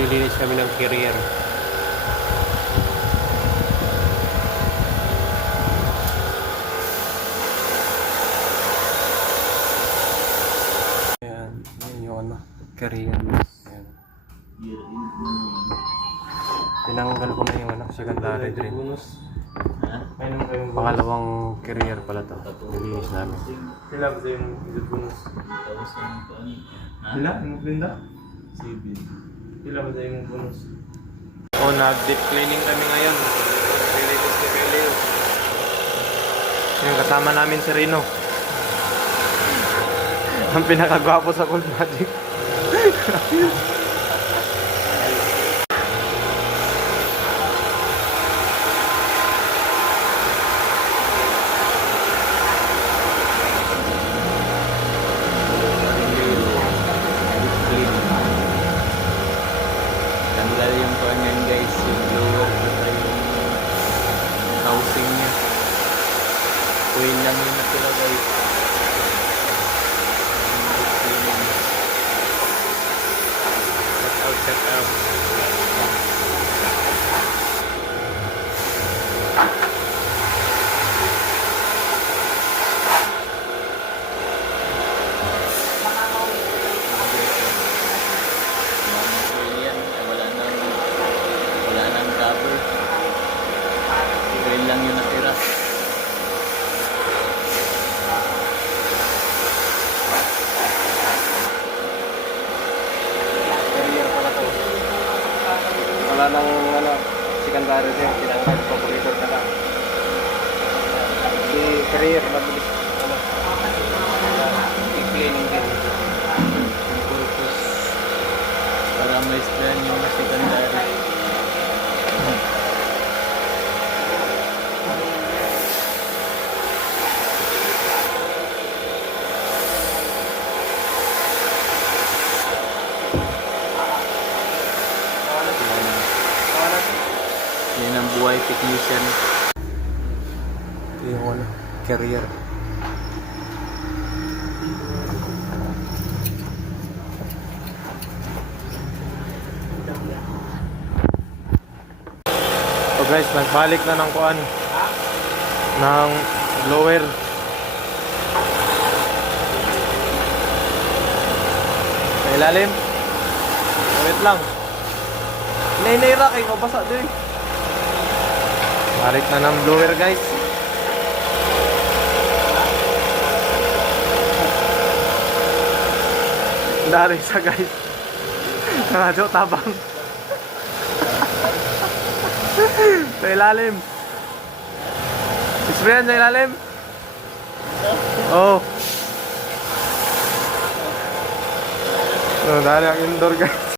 Maglilinis kami ng carrier. Ayan, yun yung ano, carrier. Ayan. Tinanggal ko na yung ano, secondary drain. Pangalawang carrier pala to. Nilinis namin. Sila ba yung bonus? Sila? Yung blinda? Sila ba yung bonus? Oh, nag-deep cleaning kami ngayon. Nilinis ni Pelio. Yung kasama namin si Rino. Ang pinakagwapo sa Cold Magic. Tanggal yung kuhan yan guys, yung blower at yung housing niya. Kuhin lang yung natira guys. Check out. Wala nang cover. Kuhin lang yung natira. Carrier pala to. Wala nang ano, secondary drain. Tinanggal, populator na lang. Si carrier, mabilis. Ano, deep cleaning din. Yung purpose para maisdan yung secondary. Yan ang buhay technician. Ito yung ano, carrier. So guys, nagbalik na ng kuan ng blower. Sa ilalim. Wait lang. Nainira kayo, basa din. Balik na ng blower guys. Dari sa guys. Radyo tabang. Sa ilalim. Isprayan sa ilalim. Oh. So, dari ang indoor guys.